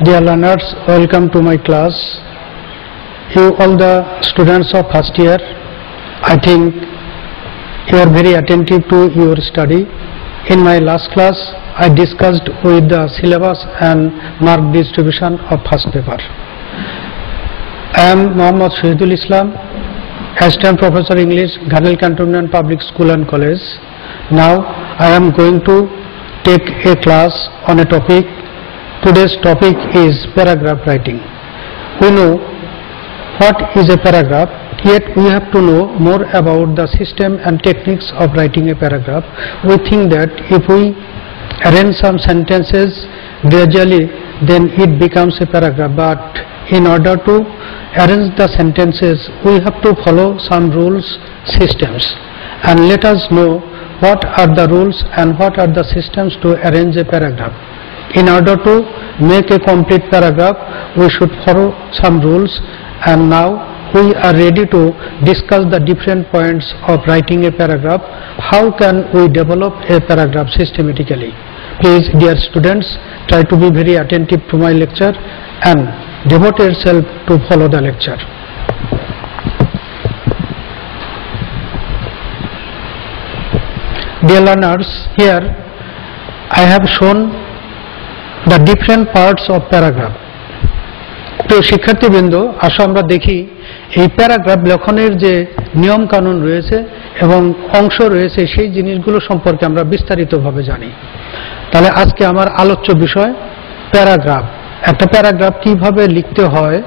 Dear learners, welcome to my class. You all the students of first year, I think you are very attentive to your study. In my last class, I discussed with the syllabus and mark distribution of first paper. I am Mohammad Shahidul Islam, Assistant Professor English, Ghanel Cantonment Public School and College. Now I am going to take a class on a topic. Today's topic is paragraph writing. We know what is a paragraph, yet we have to know more about the system and techniques of writing a paragraph. We think that if we arrange some sentences gradually, then it becomes a paragraph. But in order to arrange the sentences, we have to follow some rules, systems. And let us know what are the rules and what are the systems to arrange a paragraph. In order to make a complete paragraph, we should follow some rules, and now we are ready to discuss the different points of writing a paragraph. How can we develop a paragraph systematically? Please, dear students, try to be very attentive to my lecture and devote yourself to follow the lecture. Dear learners, here I have shown the different parts of paragraph. তো শিক্ষার্থীবৃন্দ, আসো আমরা দেখি এই paragraph লেখনের যে নিয়ম কানুন রয়েছে এবং অংশ রয়েছে সেই জিনিসগুলো সম্পর্কে আমরা বিস্তারিতভাবে জানি। তাহলে আজকে আমার আলোচ্য বিষয় প্যারাগ্রাফ। একটা প্যারাগ্রাফ কিভাবে লিখতে হয়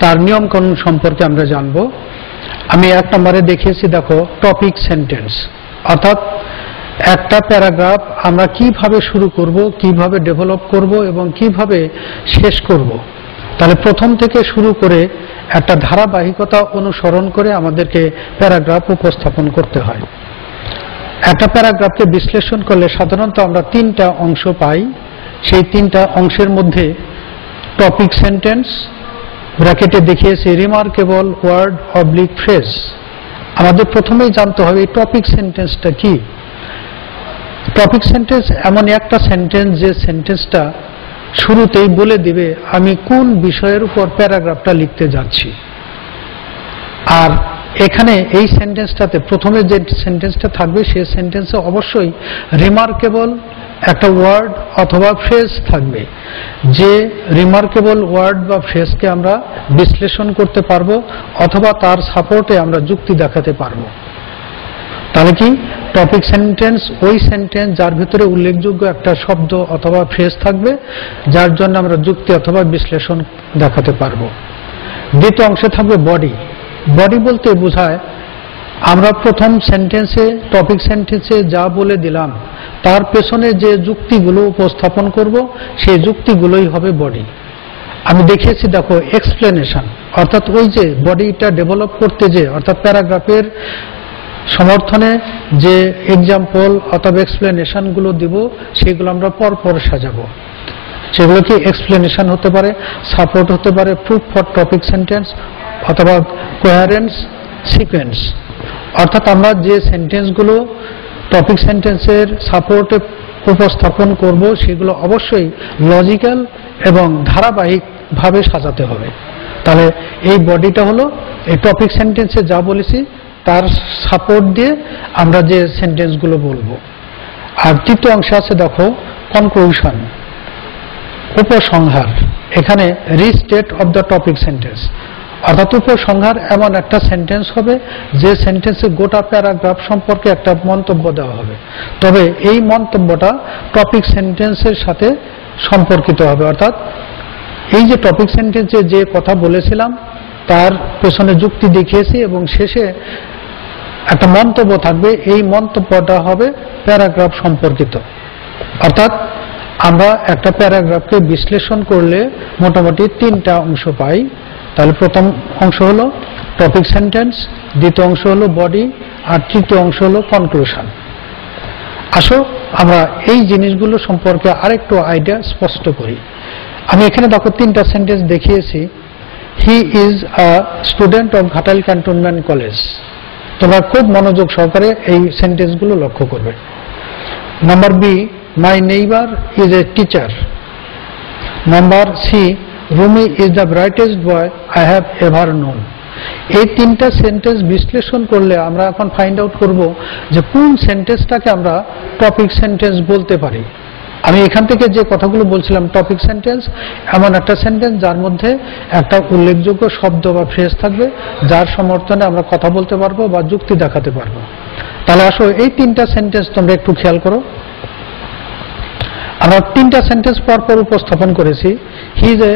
তার নিয়ম কানুন সম্পর্কে আমরা জানব। আমি এক নম্বরে দেখিয়েছি, দেখো, টপিক সেন্টেন্স, অর্থাৎ একটা প্যারাগ্রাফ আমরা কিভাবে শুরু করব, কিভাবে ডেভেলপ করব এবং কিভাবে শেষ করব। তাহলে প্রথম থেকে শুরু করে একটা ধারাবাহিকতা অনুসরণ করে আমাদেরকে প্যারাগ্রাফ উপস্থাপন করতে হয়। একটা প্যারাগ্রাফকে বিশ্লেষণ করলে সাধারণত আমরা তিনটা অংশ পাই। সেই তিনটা অংশের মধ্যে টপিক সেন্টেন্স, ব্র্যাকেটে দেখিয়েছি রিমার্কেবল ওয়ার্ড অবলিক ফ্রেজ। আমাদের প্রথমেই জানতে হবে এই টপিক সেন্টেন্সটা কি। টপিক সেন্টেন্স এমন একটা সেন্টেন্স যে সেন্টেন্সটা শুরুতেই বলে দিবে আমি কোন বিষয়ের উপর প্যারাগ্রাফটা লিখতে যাচ্ছি। আর এখানে এই সেন্টেন্সটাতে প্রথমে যে সেন্টেন্সটা থাকবে সেই সেন্টেন্সে অবশ্যই রিমার্কেবল একটা ওয়ার্ড অথবা ফ্রেজ থাকবে। যে রিমার্কেবল ওয়ার্ড বা ফ্রেজকে আমরা বিশ্লেষণ করতে পারবো অথবা তার সাপোর্টে আমরা যুক্তি দেখাতে পারবো। তাহলে কি টপিক সেন্টেন্স ওই সেন্টেন্স যার ভিতরে উল্লেখযোগ্য একটা শব্দ অথবা ফ্রেজ থাকবে যার জন্য আমরা যুক্তি অথবা বিশ্লেষণ দেখাতে পারবো। দ্বিতীয় অংশে থাকবে বডি। বডি বলতে বোঝায় আমরা প্রথম সেন্টেন্সে টপিক সেন্টেন্সে যা বলে দিলাম তার পেছনে যে যুক্তিগুলো উপস্থাপন করব সেই যুক্তিগুলোই হবে বডি। আমি দেখিয়েছি, দেখো, এক্সপ্লেনেশন, অর্থাৎ ওই যে বডিটা ডেভেলপ করতে যে অর্থাৎ প্যারাগ্রাফের সমর্থনে যে এক্সাম্পল অথবা এক্সপ্লেনেশনগুলো দিব সেগুলো আমরা পরপর সাজাবো। সেগুলো কি এক্সপ্লেনেশন হতে পারে, সাপোর্ট হতে পারে, প্রুফ ফর টপিক সেন্টেন্স অথবা কোয়ারেন্স সিকোয়েন্স। অর্থাৎ আমরা যে সেন্টেন্সগুলো টপিক সেন্টেন্সের সাপোর্টে উপস্থাপন করব সেগুলো অবশ্যই লজিক্যাল এবং ধারাবাহিকভাবে সাজাতে হবে। তাহলে এই বডিটা হলো এই টপিক সেন্টেন্সে যা বলেছি তার সাপোর্ট দিয়ে আমরা যে সেন্টেন্সগুলো বলবো। আর তৃতীয় অংশে আছে, দেখো, কনক্লুশন, উপসংহার। এখানে restate of the topic sentence, অর্থাৎ উপসংহার এমন একটা সেন্টেন্স হবে যে সেন্টেন্সে গোটা প্যারাগ্রাফ সম্পর্কে একটা মন্তব্য দেওয়া হবে, তবে এই মন্তব্যটা টপিক সেন্টেন্সের সাথে সম্পর্কিত হবে। অর্থাৎ এই যে টপিক সেন্টেন্সে যে কথা বলেছিলাম তার পেছনে যুক্তি দেখিয়েছি এবং শেষে একটা মন্তব্য থাকবে, এই মন্তব্যটা হবে প্যারাগ্রাফ সম্পর্কিত। অর্থাৎ আমরা একটা প্যারাগ্রাফকে বিশ্লেষণ করলে মোটামুটি তিনটা অংশ পাই। তাহলে প্রথম অংশ হলো টপিক সেন্টেন্স, দ্বিতীয় অংশ হলো বডি, আর তৃতীয় অংশ হলো কনক্লুশন। আসো আমরা এই জিনিসগুলো সম্পর্কে আরেকটু আইডিয়া স্পষ্ট করি। আমি এখানে, দেখো, তিনটা সেন্টেন্স দেখিয়েছি। He is a student of Ghatail cantonment college. তোমরা খুব মনোযোগ সহকারে এই সেন্টেন্সগুলো লক্ষ্য করবে। Number B, my neighbour is a teacher. Number C, Rumi is the brightest boy I have ever known. এই তিনটা সেন্টেন্স বিশ্লেষণ করলে আমরা এখন ফাইন্ড আউট করব যে কোন সেন্টেন্সটাকে আমরা টপিক সেন্টেন্স বলতে পারি। আমি এখান থেকে যে কথাগুলো বলছিলাম, টপিক সেন্টেন্স এমন একটা সেন্টেন্স যার মধ্যে একটা উল্লেখযোগ্য শব্দ বা ফ্রেজ থাকবে, যার সমর্থনে আমরা কথা বলতে পারবো বা যুক্তি দেখাতে পারবো। তাহলে আসো এই তিনটা সেন্টেন্স তোমরা একটু খেয়াল করো। আমরা তিনটা সেন্টেন্স পরপর উপস্থাপন করেছি। হি is a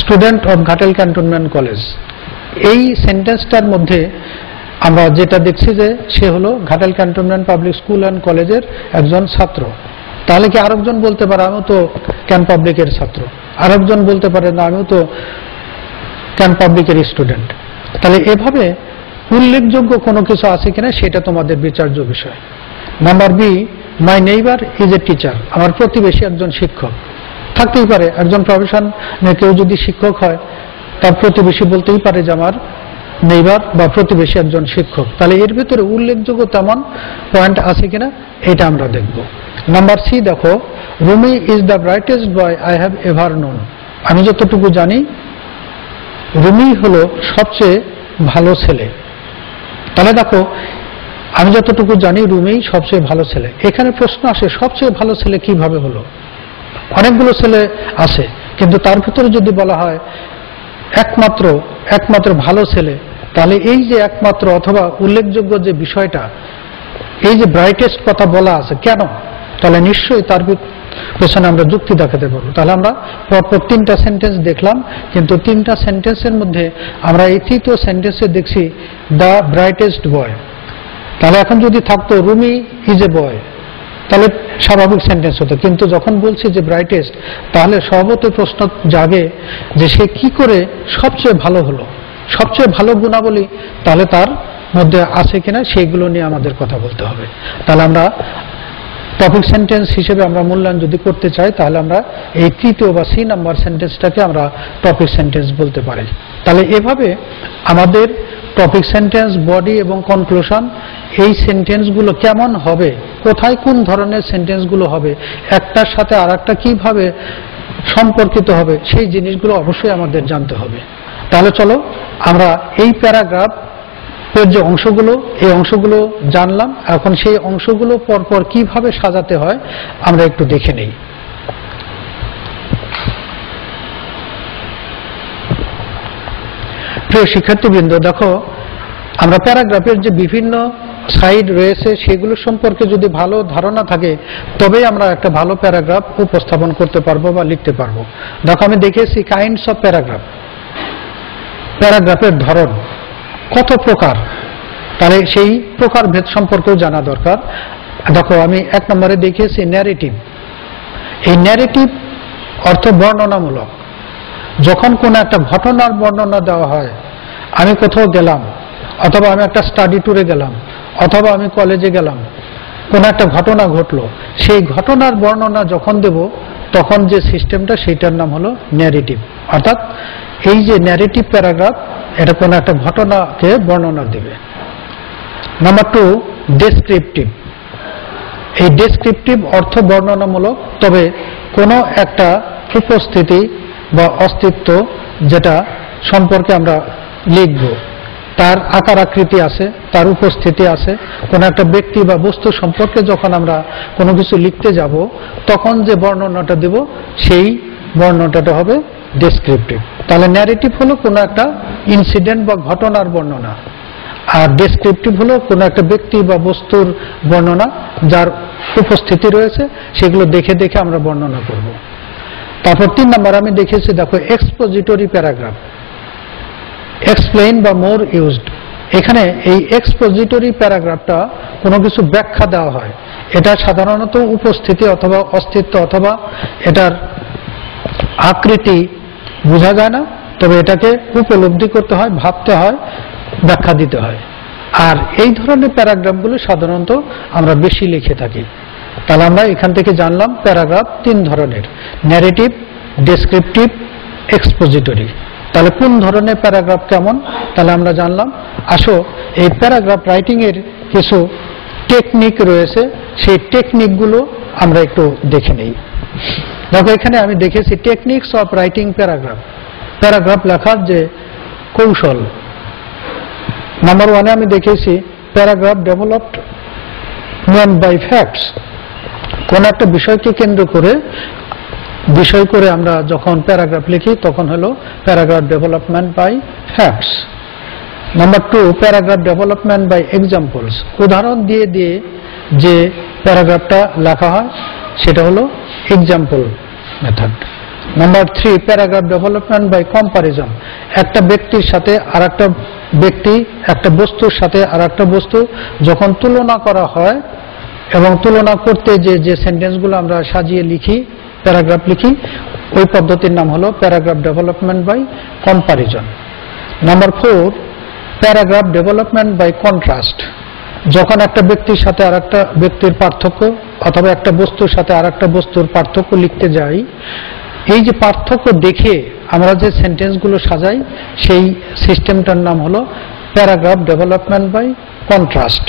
student of Ghatail cantonment college. এই সেন্টেন্সটার মধ্যে আমরা যেটা দেখছি যে সে হলো Ghatail cantonment public school and কলেজের একজন ছাত্র। তাহলে কি আরেকজন বলতে পারে আমিও তো ক্যান পাবলিকের ছাত্র, আরেকজন বলতে পারে না আমিও তো ক্যান পাবলিকের স্টুডেন্ট। তাহলে এভাবে উল্লেখযোগ্য কোনো কিছু আছে কিনা সেটা তোমাদের বিচার্য বিষয়। Number B, my neighbour is a teacher. আমার প্রতিবেশী একজন শিক্ষক। থাকতেই পারে একজন প্রফেশন কেউ যদি শিক্ষক হয় তার প্রতিবেশী বলতেই পারে যে আমার নেইবার বা প্রতিবেশী একজন শিক্ষক। তাহলে এর ভিতরে উল্লেখযোগ্য তেমন পয়েন্ট আছে কিনা এটা আমরা দেখব। নাম্বার সি দেখো, Rumi is the brightest boy I have ever known. আমি যতটুকু জানি রুমি হলো সবচেয়ে ভালো ছেলে। তাহলে দেখো আমি যতটুকু জানি রুমি সবচেয়ে ভালো ছেলে। এখানে প্রশ্ন আসে সবচেয়ে ভালো ছেলে কিভাবে হলো? অনেকগুলো ছেলে আছে, কিন্তু তার ভিতরে যদি বলা হয় একমাত্র ভালো ছেলে, তাহলে এই যে একমাত্র অথবা উল্লেখযোগ্য যে বিষয়টা, এই যে ব্রাইটেস্ট কথা বলা আছে কেন, তাহলে নিশ্চয়ই তার পেছনে আমরা যুক্তি দেখাতে পারবো। তাহলে আমরা পরপর তিনটা সেন্টেন্স দেখলাম, কিন্তু তিনটা সেন্টেন্সের মধ্যে আমরা এই তৃতীয় সেন্টেন্সে দেখছি দ্য ব্রাইটেস্ট বয়। তাহলে এখন যদি থাকতো রুমি ইজ এ বয় তাহলে স্বাভাবিক সেন্টেন্স হতো, কিন্তু যখন বলছি যে ব্রাইটেস্ট, তাহলে স্বভাবতই প্রশ্ন জাগে যে সে কি করে সবচেয়ে ভালো হলো, সবচেয়ে ভালো গুণাবলী তাহলে তার মধ্যে আছে কিনা সেইগুলো নিয়ে আমাদের কথা বলতে হবে। তাহলে আমরা টপিক সেন্টেন্স হিসেবে আমরা মূল্যায়ন যদি করতে চাই, তাহলে আমরা এই তৃতীয় বা সি নাম্বার সেন্টেন্সটাকে আমরা টপিক সেন্টেন্স বলতে পারি। তাহলে এভাবে আমাদের টপিক সেন্টেন্স, বডি এবং কনক্লুশন, এই সেন্টেন্সগুলো কেমন হবে, কোথায় কোন ধরনের সেন্টেন্সগুলো হবে, একটার সাথে আর একটা কিভাবে সম্পর্কিত হবে, সেই জিনিসগুলো অবশ্যই আমাদের জানতে হবে। তাহলে চলো আমরা এই প্যারাগ্রাফ যে অংশগুলো, এই অংশগুলো জানলাম, এখন সেই অংশগুলো পরপর কিভাবে সাজাতে হয় আমরা একটু দেখে নেই। প্রিয় শিক্ষার্থীবৃন্দ, দেখো আমরা প্যারাগ্রাফের যে বিভিন্ন সাইড রয়েছে সেগুলো সম্পর্কে যদি ভালো ধারণা থাকে তবেই আমরা একটা ভালো প্যারাগ্রাফ উপস্থাপন করতে পারবো বা লিখতে পারবো। দেখো আমি দেখেছি কাইন্ডস অফ প্যারাগ্রাফ, প্যারাগ্রাফের ধরন কত প্রকার, তাহলে সেই প্রকার ভেদ সম্পর্কেও জানা দরকার। দেখো আমি এক নম্বরে দেখিয়েছি ন্যারেটিভ। এই ন্যারেটিভ অর্থ বর্ণনামূলক। যখন কোনো একটা ঘটনার বর্ণনা দেওয়া হয়, আমি কোথাও গেলাম, অথবা আমি একটা স্টাডি ট্যুরে গেলাম, অথবা আমি কলেজে গেলাম, কোনো একটা ঘটনা ঘটলো, সেই ঘটনার বর্ণনা যখন দেব তখন যে সিস্টেমটা সেইটার নাম হলো ন্যারেটিভ। অর্থাৎ এই যে ন্যারেটিভ প্যারাগ্রাফ, এটা কোনো একটা ঘটনাকে বর্ণনা দেবে। Number two, descriptive. এই ডেসক্রিপটিভ অর্থ বর্ণনামূলক, তবে কোনো একটা উপস্থিতি বা অস্তিত্ব যেটা সম্পর্কে আমরা লিখব, তার আকার আকৃতি আছে, তার উপস্থিতি আছে, কোনো একটা ব্যক্তি বা বস্তু সম্পর্কে যখন আমরা কোনো কিছু লিখতে যাব তখন যে বর্ণনাটা দেব সেই বর্ণনাটা হবে ডেসক্রিপটিভ। তাহলে ন্যারেটিভ হলো কোনো একটা ইনসিডেন্ট বা ঘটনার বর্ণনা, আর ডেসক্রিপটিভ হলো কোনো একটা ব্যক্তি বা বস্তুর বর্ণনা যার উপস্থিতি রয়েছে, সেগুলো দেখে দেখে আমরা বর্ণনা করব। তারপর 3 নম্বর আমি দেখেছি, দেখো এক্সপোজিটরি প্যারাগ্রাফ, এক্সপ্লেইন বা মোর ইউজড। এখানে এই এক্সপোজিটরি প্যারাগ্রাফটা কোনো কিছু ব্যাখ্যা দেওয়া হয়, এটা সাধারণত উপস্থিতি অথবা অস্তিত্ব অথবা এটার আকৃতি বোঝা যায় না, তবে এটাকে উপলব্ধি করতে হয়, ভাবতে হয়, ব্যাখ্যা দিতে হয়। আর এই ধরনের প্যারাগ্রাফগুলো সাধারণত আমরা বেশি লিখে থাকি। তাহলে আমরা এখান থেকে জানলাম প্যারাগ্রাফ 3 ধরনের, ন্যারেটিভ, ডেসক্রিপটিভ, এক্সপোজিটরি। তাহলে কোন ধরনের প্যারাগ্রাফ কেমন তাহলে আমরা জানলাম। আসো এই প্যারাগ্রাফ রাইটিং এর কিছু টেকনিক রয়েছে, সেই টেকনিকগুলো আমরা একটু দেখে নেই। দেখো এখানে আমি দেখেছি techniques of writing paragraph, paragraph লেখার যে কৌশল। নাম্বার 1-এ আমি দেখেছি paragraph developed men by facts, কোন একটা বিষয়কে কেন্দ্র করে বিষয় করে আমরা যখন প্যারাগ্রাফ লিখি তখন হলো paragraph development by facts. Number 2, paragraph development by examples, উদাহরণ দিয়ে দিয়ে যে প্যারাগ্রাফটা লেখা হয় সেটা হলো example method. Number 3, paragraph development by comparison, একটা ব্যক্তির সাথে আরেকটা ব্যক্তি, একটা বস্তুর সাথে আরেকটা বস্তু যখন তুলনা করা হয় এবং তুলনা করতে যে সেন্টেন্সগুলো আমরা সাজিয়ে লিখি, প্যারাগ্রাফ লিখি, ওই পদ্ধতির নাম হলো paragraph development by comparison. Number 4, paragraph development by contrast, যখন একটা ব্যক্তির সাথে আরেকটা ব্যক্তির পার্থক্য অথবা একটা বস্তুর সাথে আরেকটা বস্তুর পার্থক্য লিখতে যাই, এই যে পার্থক্য দেখে আমরা যে সেন্টেন্সগুলো সাজাই সেই সিস্টেমটার নাম হলো paragraph development by contrast.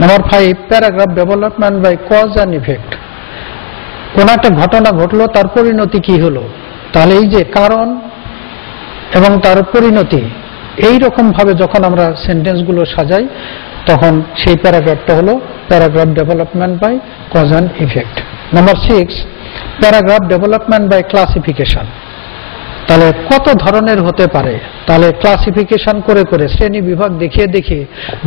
Number 5, paragraph development by cause and effect, কোন একটা ঘটনা ঘটলো তার পরিণতি কি হলো, তাহলে এই যে কারণ এবং তার পরিণতি এই রকম ভাবে যখন আমরা সেন্টেন্সগুলো সাজাই তখন সেই প্যারাগ্রাফটা হলো paragraph development by cause and effect. Number 6, paragraph development by classification, তাহলে কত ধরনের হতে পারে, তাহলে ক্লাসিফিকেশন করে করে শ্রেণী বিভাগ দেখিয়ে দেখিয়ে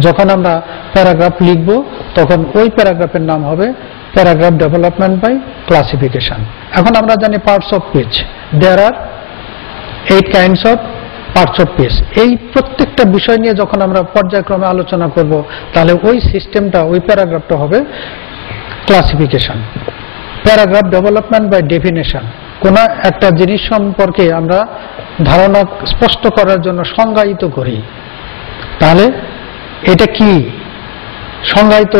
যখন আমরা প্যারাগ্রাফ লিখব তখন ওই প্যারাগ্রাফের নাম হবে প্যারাগ্রাফ ডেভেলপমেন্ট বাই ক্লাসিফিকেশন। এখন আমরা জানি parts of speech, there are 8 kinds of parts of speech. এই প্রত্যেকটা বিষয় নিয়ে যখন আমরা পর্যায়ক্রমে আলোচনা করব তাহলে ওই সিস্টেমটা, ওই প্যারাগ্রাফটা হবে classification. Paragraph development by definition, কোন একটা জিনিস সম্পর্কে আমরা ধারণা স্পষ্ট করার জন্য সংজ্ঞায়িত করি, তাহলে এটা কি সংজ্ঞায়িত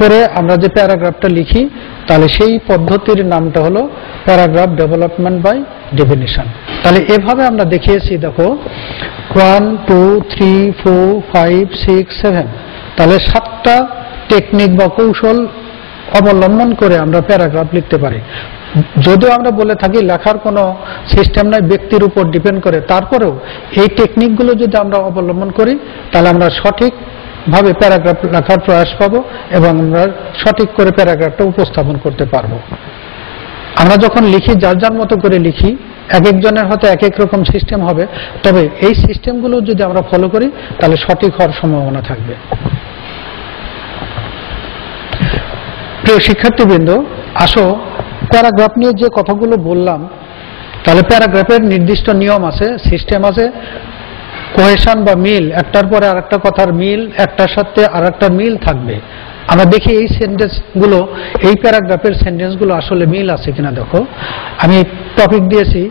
করে আমরা যে প্যারাগ্রাফটা লিখি তাহলে সেই পদ্ধতির নামটা হলো প্যারাগ্রাফ ডেভেলপমেন্ট বাই ডেফিনিশন। তাহলে এভাবে আমরা দেখিয়েছি, দেখো 1 2 3 4 5 6 7, তাহলে 7টা টেকনিক বা কৌশল অবলম্বন করে আমরা প্যারাগ্রাফ লিখতে পারি। যদিও আমরা বলে থাকি লেখার কোনো সিস্টেম নাই, ব্যক্তির উপর ডিপেন্ড করে, তারপরেও এই টেকনিকগুলো যদি আমরা অবলম্বন করি তাহলে আমরা সঠিকভাবে প্যারাগ্রাফ লেখার প্রয়াস পাবো এবং আমরা সঠিক করে প্যারাগ্রাফটা উপস্থাপন করতে পারবো। আমরা যখন লিখি যার যার মতো করে লিখি, এক একজনের হয়তো এক এক রকম সিস্টেম হবে, তবে এই সিস্টেমগুলো যদি আমরা ফলো করি তাহলে সঠিক হওয়ার সম্ভাবনা থাকবে। প্রিয় শিক্ষার্থীবৃন্দ, আসো প্যারাগ্রাফ নিয়ে যে কথাগুলো বললাম, তাহলে প্যারাগ্রাফের নির্দিষ্ট নিয়ম আছে, সিস্টেম আছে, কোহেশন বা মিল, একটার পরে আরেকটা কথার মিল, একটার সাথে আরেকটার মিল থাকবে। আমরা দেখি এই সেন্টেন্সগুলো, এই প্যারাগ্রাফের সেন্টেন্সগুলো আসলে মিল আছে কিনা। দেখো আমি টপিক দিয়েছি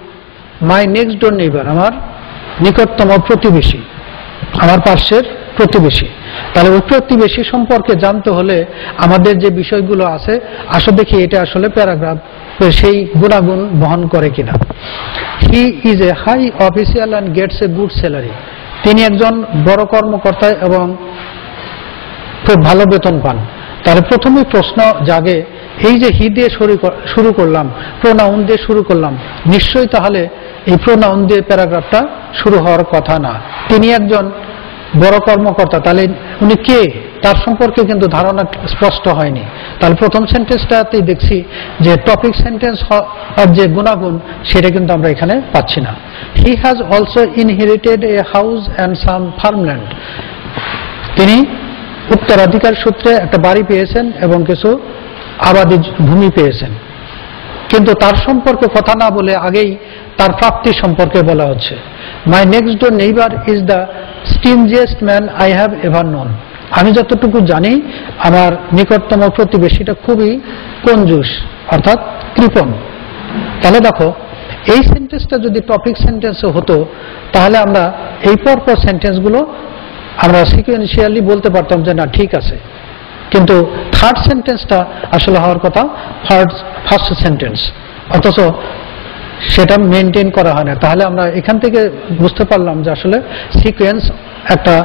মাই নেক্সট ডোর নেইবার, আমার নিকটতম প্রতিবেশী, আমার পাশের প্রতিবেশী। তাহলে ওই প্রতিবেশী সম্পর্কে জানতে হলে আমাদের যে বিষয়গুলো আছে আসো দেখি এটা আসলে প্যারাগ্রাফ সেই গুণাগুণ বহন করে কিনা। He is a high official and gets a good salary, তিনি একজন বড় কর্মকর্তা এবং খুব ভালো বেতন পান। তাহলে প্রথমেই প্রশ্ন জাগে, এই যে হি দিয়ে শুরু করলাম, প্রোনাউন দিয়ে শুরু করলাম, নিশ্চয়ই তাহলে এই প্রোনাউন দিয়ে প্যারাগ্রাফটা শুরু হওয়ার কথা না। তিনি একজন বড় কর্মকর্তা, তাহলে উনি কে তার সম্পর্কে কিন্তু ধারণা স্পষ্ট হয়নি। তাহলে প্রথম সেন্টেন্সটাতেই দেখছি যে টপিক সেন্টেন্স আর যে গুণাগুণ সেটা কিন্তু আমরা এখানে পাচ্ছি না। He has also inherited a house and some farmland, তিনি উত্তরাধিকার সূত্রে একটা বাড়ি পেয়েছেন এবং কিছু আবাদি ভূমি পেয়েছেন, কিন্তু তার সম্পর্কে কথা না বলে আগেই তার প্রাপ্তি সম্পর্কে বলা হচ্ছে। My next door neighbour is the stingiest man I have ever known, আমি যতটুকু জানি আমার নিকটতম প্রতিবেশীটা খুবই কঞ্জুস অর্থাৎ কৃপণ। তাহলে দেখো এই সেন্টেন্সটা যদি টপিক সেন্টেন্সে হতো তাহলে আমরা এই পরপর সেন্টেন্সগুলো আমরা সিকোয়েন্সিয়ালি বলতে পারতাম যে না ঠিক আছে, কিন্তু থার্ড সেন্টেন্সটা আসলে হওয়ার কথা ফার্স্ট সেন্টেন্স, অথচ সেটা মেনটেন করা হয় না। তাহলে আমরা এখান থেকে বুঝতে পারলাম যে আসলে সিকোয়েন্স একটা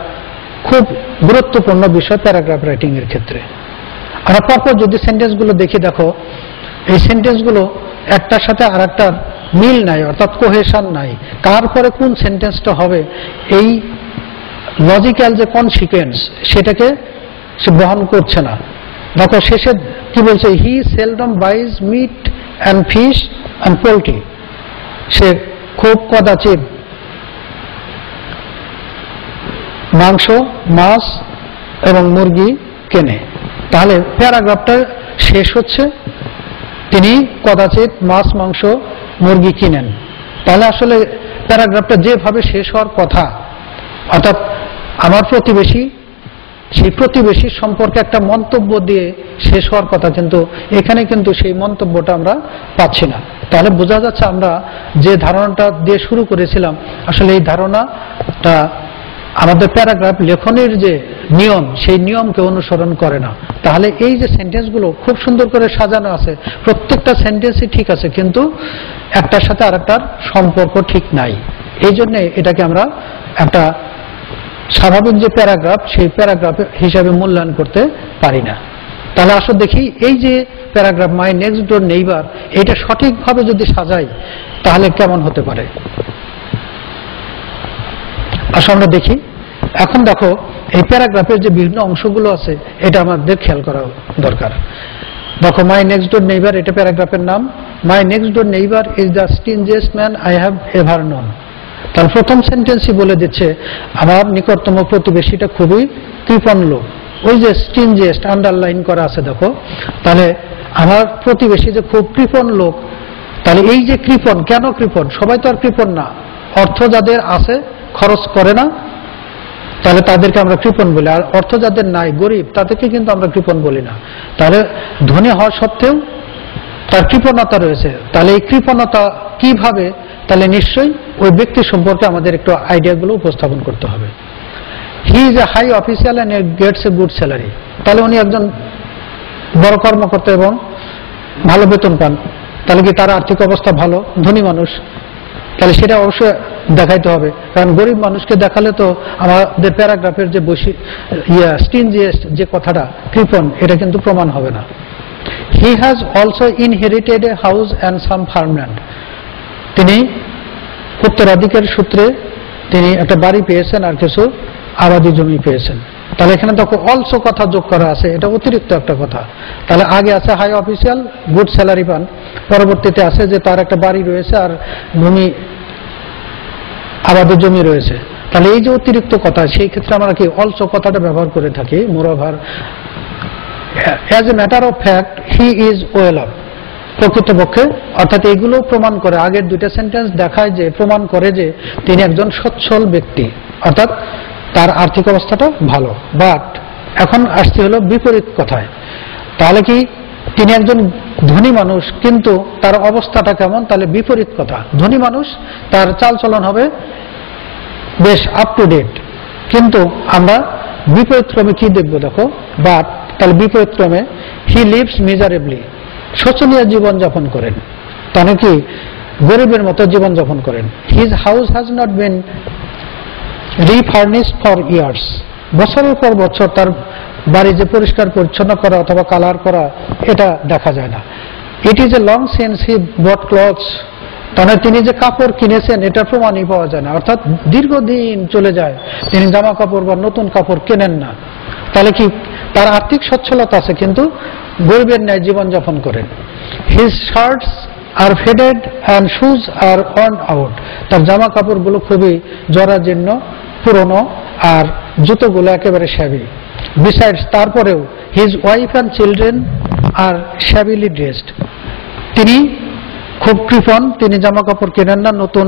খুব গুরুত্বপূর্ণ বিষয় প্যারাগ্রাফ রাইটিং এর ক্ষেত্রে। আমরা পরপর যদি সেন্টেন্সগুলো দেখি, দেখো এই সেন্টেন্সগুলো একটার সাথে আরেকটার মিল নাই, অর্থাৎ কোহেশন নাই, কার পরে কোন সেন্টেন্সটা হবে এই লজিক্যাল যে কনসিকুয়েন্স সেটাকে সে বহন করছে না। দেখো শেষে কি বলছে, he seldom buys meat and fish and poultry, সে খুব কদাচিৎ মাংস, মাছ এবং মুরগি কেনে। তাহলে প্যারাগ্রাফটা শেষ হচ্ছে তিনি কদাচিৎ মাছ, মাংস, মুরগি কিনেন। তাহলে আসলে প্যারাগ্রাফটা যেভাবে শেষ হওয়ার কথা, অর্থাৎ আমার প্রতিবেশী, সেই প্রতিবেশীর সম্পর্কে একটা মন্তব্য দিয়ে শেষ হওয়ার কথা, কিন্তু এখানে কিন্তু সেই মন্তব্যটা আমরা পাচ্ছি না। তাহলে বোঝা যাচ্ছে আমরা যে ধারণাটা দিয়ে শুরু করেছিলাম আসলে এই ধারণাটা আমাদের প্যারাগ্রাফ লেখনের যে নিয়ম সেই নিয়মকে অনুসরণ করে না। তাহলে এই যে সেন্টেন্সগুলো খুব সুন্দর করে সাজানো আছে, প্রত্যেকটা সেন্টেন্সই ঠিক আছে, কিন্তু একটার সাথে আরেকটার সম্পর্ক ঠিক নাই। এই জন্যে এটাকে আমরা একটা স্বাভাবিক যে প্যারাগ্রাফ সেই প্যারাগ্রাফ হিসাবে মূল্যায়ন করতে পারি না। তাহলে আসলে দেখি এই যে প্যারাগ্রাফ মাই নেক্সট ডোর নেইবার, এটা সঠিকভাবে যদি সাজাই তাহলে কেমন হতে পারে। আসলে আমরা দেখি। এখন দেখো এই প্যারাগ্রাফের যে বিভিন্ন অংশগুলো আছে এটা আমাদের খেয়াল করা দরকার। দেখো মাই নেক্সট ডোর নেইবার, এটা প্যারাগ্রাফের নাম। My next door neighbour is the stingiest man I have ever known. তার প্রথম সেন্টেন্সই বলে দিচ্ছে আমার নিকটতম প্রতিবেশীটা খুবই কৃপণ লোক। ওই যে স্টিনজিয়েস্ট আন্ডারলাইন করা আছে দেখো, তাহলে আমার প্রতিবেশী যে খুব কৃপণ লোক। তাহলে এই যে কৃপণ, কেন কৃপণ? সবাই তো আর কৃপণ না, অর্থ যাদের আছে খরচ করে না, তাহলে তাদেরকে আমরা কৃপণ বলি। আর অর্থ যাদের নাই, গরিব, তাদেরকে কিন্তু আমরা কৃপণ বলি না। তাহলে ধনী হওয়া সত্ত্বেও তার কৃপণতা রয়েছে। তাহলে এই কৃপণতা কিভাবে, তাহলে নিশ্চয়ই ওই ব্যক্তি সম্পর্কে আমাদের একটু আইডিয়াগুলো উপস্থাপন করতে হবে। He is a high official and gets a good salary. তাহলে উনি একজন বড় কর্মকর্তা এবং ভালো বেতন পান। তাহলে কি তার আর্থিক অবস্থা ভালো, ধনী মানুষ? তাহলে সেটা অবশ্যই দেখাইতে হবে, কারণ গরিব মানুষকে দেখালে তো আমাদের প্যারাগ্রাফের যে স্টিনজিয়েস্ট যে কথাটা, কৃপণ, এটা কিন্তু প্রমাণ হবে না। He has also inherited a house and some farmland. তিনি উত্তরাধিকার সূত্রে তিনি একটা বাড়ি পেয়েছেন আর কিছু আবাদি জমি পেয়েছেন। তাহলে এখানে দেখো অলসো কথা যোগ করা আছে, এটা অতিরিক্ত একটা কথা। তাহলে আগে আছে হাই অফিসিয়াল, গুড স্যালারি পান, পরবর্তীতে আছে যে তার একটা বাড়ি রয়েছে আর ভূমি, আবাদি জমি রয়েছে। তাহলে এই যে অতিরিক্ত কথা, সেই ক্ষেত্রে আমরা কি অলসো কথাটা ব্যবহার করে থাকি। Moreover, as a matter of fact he is well of. প্রকৃতপক্ষে অর্থাৎ এইগুলো প্রমাণ করে, আগের দুইটা সেন্টেন্স দেখায় যে প্রমাণ করে যে তিনি একজন সচ্ছল ব্যক্তি, অর্থাৎ তার আর্থিক অবস্থাটা ভালো। বাট এখন আসতে হলো বিপরীত কথায়। তাহলে কি তিনি একজন ধনী মানুষ, কিন্তু তার অবস্থাটা কেমন? তাহলে বিপরীত কথা। ধনী মানুষ, তার চালচলন হবে বেশ আপ টু ডেট, কিন্তু আমরা বিপরীতক্রমে কি দেখবো দেখো, বাট তাহলে বিপরীতক্রমে হি লিভস মিজারেবলি, শোচনীয় জীবনযাপন করেন। তাহলে কি গরিবের মতো জীবনযাপন করেন। His house has not been refurnished for years, বছরের পর বছর তার বাড়ি যে পরিষ্কার পরিচ্ছন্ন করা অথবা কালার করা এটা দেখা যায় না। It is a long since he bought clothes, তাহলে তিনি যে কাপড় কিনেছেন এটা প্রমাণই পাওয়া যায় না, অর্থাৎ দীর্ঘদিন চলে যায় তিনি জামা কাপড় বা নতুন কাপড় কেনেন না। তাহলে কি তার আর্থিক সচ্ছলতা আছে, কিন্তু গরিবের ন্যায় জীবনযাপন করেন। His shirts are faded and shoes are worn out, তার জামা কাপড়গুলো খুবই জরাজীর্ণ, পুরনো, আর জুতোগুলো একেবারে শ্যাবি। বিসাইডস, তারপরেও his wife and children are shabbily dressed, তিনি খুব কৃপণ, তিনি জামা কাপড় কেনেন না, নতুন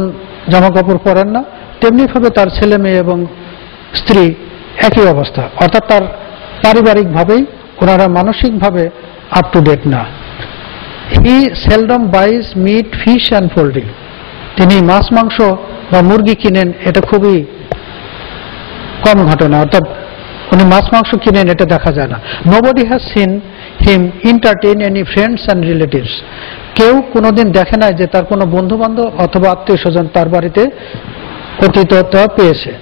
জামা কাপড় পরেন না। তেমনিভাবে তার ছেলে মেয়ে এবং স্ত্রী একই অবস্থা, অর্থাৎ তার পারিবারিকভাবেই ওনারা মানসিকভাবে আপ টু ডেট না। He seldom buys meat, fish and poultry, তিনি মাছ, মাংস বা মুরগি কিনেন, এটা খুবই কম ঘটনা, অর্থাৎ উনি মাছ মাংস কিনেন এটা দেখা যায় না। Nobody has seen him entertain any friends and relatives, কেউ কোনোদিন দেখে নাই যে তার কোনো বন্ধু বান্ধব অথবা আত্মীয় স্বজন তার বাড়িতে অতিথিয়তা পেয়েছে।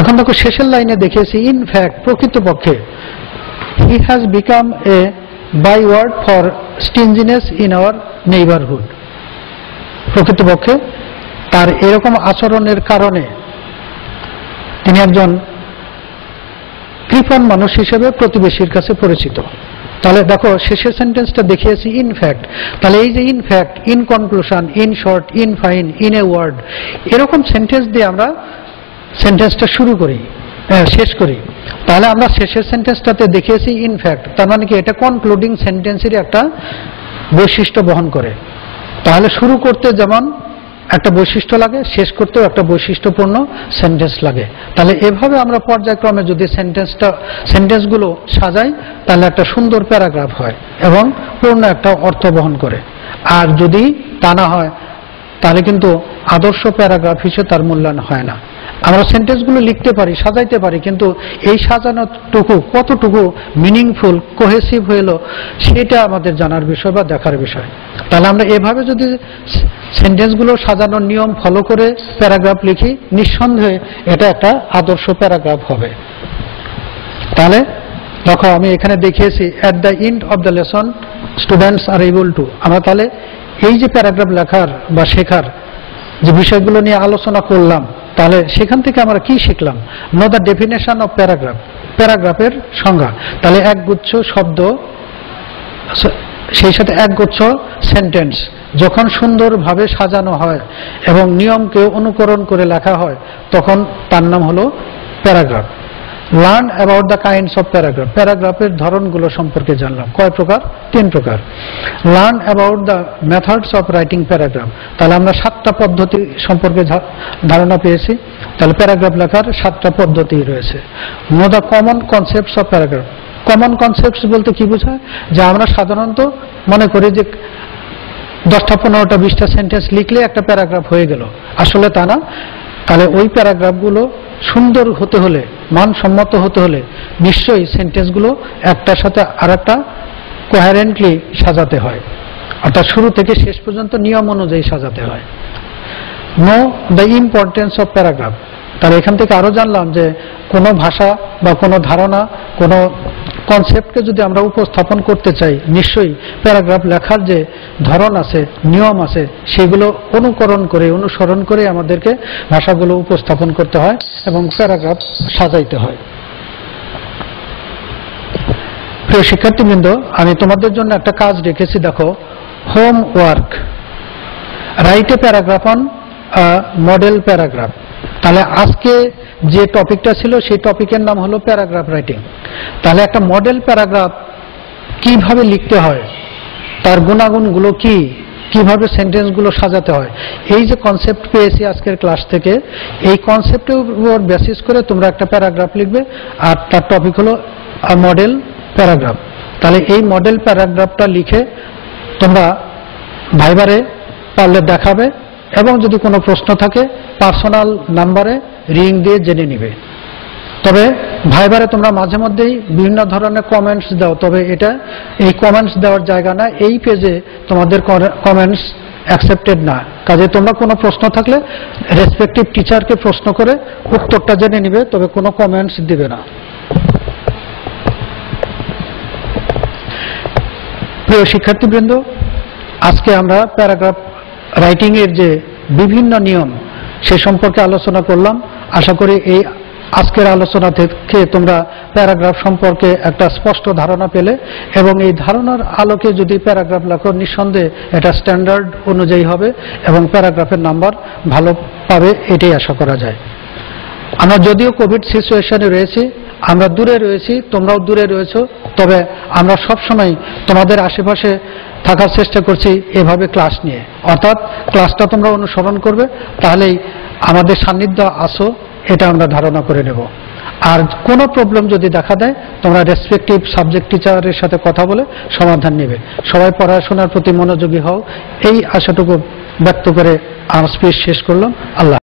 এখন দেখো শেষের লাইনে দেখিয়েছি ইন ফ্যাক্ট, প্রকৃতপক্ষে he has become a byword for stinginess in our neighborhood. প্রকৃতপক্ষে তার এরকম আচরণের কারণে তিনি একজন কৃপণ মানুষ হিসেবে প্রতিবেশীর কাছে পরিচিত। তাহলে দেখো শেষের সেন্টেন্সটা দেখিয়েছি ইনফ্যাক্ট, তাহলে এই যে in fact, in conclusion, in short, in fine, in a word, এরকম সেন্টেন্স দিয়ে আমরা সেন্টেন্সটা শুরু করি, শেষ করি। তাহলে আমরা শেষের সেন্টেন্সটাতে দেখিয়েছি ইনফ্যাক্ট, তার মানে কি এটা কনক্লুডিং সেন্টেন্সের একটা বৈশিষ্ট্য বহন করে। তাহলে শুরু করতে যেমন একটা বৈশিষ্ট্য লাগে, শেষ করতেও একটা বৈশিষ্ট্যপূর্ণ সেন্টেন্স লাগে। তাহলে এভাবে আমরা পর্যায়ক্রমে যদি সেন্টেন্সগুলো সাজাই তাহলে একটা সুন্দর প্যারাগ্রাফ হয় এবং পূর্ণ একটা অর্থ বহন করে। আর যদি তা না হয় তাহলে কিন্তু আদর্শ প্যারাগ্রাফ হিসেবে তার মূল্যায়ন হয় না। আমরা সেন্টেন্সগুলো লিখতে পারি, সাজাইতে পারি, কিন্তু এই সাজানোটুকু কতটুকু মিনিংফুল, কোহেসিভ হইল সেটা আমাদের জানার বিষয় বা দেখার বিষয়। তাহলে আমরা এভাবে যদি সেন্টেন্সগুলো সাজানোর নিয়ম ফলো করে প্যারাগ্রাফ লিখি, নিঃসন্দেহে এটা একটা আদর্শ প্যারাগ্রাফ হবে। তাহলে দেখো আমি এখানে দেখিয়েছি at the end of the lesson students are able to. আমরা তাহলে এই যে প্যারাগ্রাফ লেখার বা শেখার যে বিষয়গুলো নিয়ে আলোচনা করলাম, তাহলে সেখান থেকে আমরা কি শিখলাম? Know the definition of paragraph, প্যারাগ্রাফের সংজ্ঞা। তাহলে একগুচ্ছ শব্দ, সেই সাথে একগুচ্ছ সেন্টেন্স যখন সুন্দরভাবে সাজানো হয় এবং নিয়মকে অনুকরণ করে লেখা হয় তখন তার নাম হলো paragraph. Learn about the kinds of paragraph, প্যারাগ্রাফের ধরনগুলো সম্পর্কে জানলাম। কয় প্রকার? 3 প্রকার। Learn about the methods of writing paragraph, তাহলে আমরা 7টা পদ্ধতি সম্পর্কে ধারণা পেয়েছি। তাহলে প্যারাগ্রাফ লেখার 7টা পদ্ধতি রয়েছে। Know the common concepts of paragraph, common concepts বলতে কি বোঝায়? যে আমরা সাধারণত মনে করি যে 10টা 15টা 20টা সেন্টেন্স লিখলে একটা প্যারাগ্রাফ হয়ে গেল, আসলে তা না। তাহলে ওই প্যারাগ্রাফগুলো সুন্দর হতে হলে, মানসম্মত হতে হলে নিশ্চয়ই সেন্টেন্সগুলো একটার সাথে আর একটা কোহেরেন্টলি সাজাতে হয়, অর্থাৎ শুরু থেকে শেষ পর্যন্ত নিয়ম অনুযায়ী সাজাতে হয়। Know the importance of paragraph, তাহলে এখান থেকে আরো জানলাম যে কোনো ভাষা বা কোনো ধারণা, কোনো কনসেপ্টকে যদি আমরা উপস্থাপন করতে চাই, নিশ্চয়ই প্যারাগ্রাফ লেখার যে ধরন আছে, নিয়ম আছে, সেগুলো অনুকরণ করে, অনুসরণ করে আমাদেরকে ভাষাগুলো উপস্থাপন করতে হয় এবং প্যারাগ্রাফ সাজাইতে হয়। প্রিয় শিক্ষার্থীবৃন্দ, আমি তোমাদের জন্য একটা কাজ রেখেছি, দেখো, home work, write a paragraph on model paragraph. তাহলে আজকে যে টপিকটা ছিল সেই টপিকের নাম হলো প্যারাগ্রাফ রাইটিং। তাহলে একটা মডেল প্যারাগ্রাফ কিভাবে লিখতে হয়, তার গুণাগুণগুলো কি, কিভাবে সেন্টেন্সগুলো সাজাতে হয়, এই যে কনসেপ্ট পেয়েছি আজকের ক্লাস থেকে, এই কনসেপ্টের উপর বেসিস করে তোমরা একটা প্যারাগ্রাফ লিখবে আর তার টপিক হলো মডেল প্যারাগ্রাফ। তাহলে এই মডেল প্যারাগ্রাফটা লিখে তোমরা ভাইবারে পারলে দেখাবে এবং যদি কোনো প্রশ্ন থাকে পার্সোনাল নাম্বারে রিং দিয়ে জেনে নিবে। তবে ভাইবারে তোমরা মাঝে মধ্যেই বিভিন্ন ধরনের কমেন্টস দাও, তবে এটা এই কমেন্টস দেওয়ার জায়গা না, এই পেজে তোমাদের কমেন্টস অ্যাকসেপ্টেড না। কাজে তোমরা কোনো প্রশ্ন থাকলে রেসপেক্টিভ টিচারকে প্রশ্ন করে উত্তরটা জেনে নিবে, তবে কোনো কমেন্টস দিবে না। প্রিয় শিক্ষার্থীবৃন্দ, আজকে আমরা প্যারাগ্রাফ রাইটিং এর যে বিভিন্ন নিয়ম সে সম্পর্কে আলোচনা করলাম। আশা করি এই আজকের আলোচনা থেকে তোমরা প্যারাগ্রাফ সম্পর্কে একটা স্পষ্ট ধারণা পেলে এবং এই ধারণার আলোকে যদি প্যারাগ্রাফ লেখো, নিঃসন্দেহে এটা স্ট্যান্ডার্ড অনুযায়ী হবে এবং প্যারাগ্রাফের নাম্বার ভালো পাবে, এটাই আশা করা যায়। আমরা যদিও কোভিড সিচুয়েশনে রয়েছি, আমরা দূরে রয়েছি, তোমরাও দূরে রয়েছো, তবে আমরা সবসময় তোমাদের আশেপাশে থাকার চেষ্টা করছি এভাবে ক্লাস নিয়ে, অর্থাৎ ক্লাসটা তোমরা অনুসরণ করবে, তাহলেই আমাদের সান্নিধ্য আসো এটা আমরা ধারণা করে নেব। আর কোনো প্রবলেম যদি দেখা দেয় তোমরা রেসপেক্টিভ সাবজেক্ট টিচারের সাথে কথা বলে সমাধান নেবে। সবাই পড়াশোনার প্রতি মনোযোগী হও, এই আশাটুকু ব্যক্ত করে আমার স্পিচ শেষ করলাম। আল্লাহ।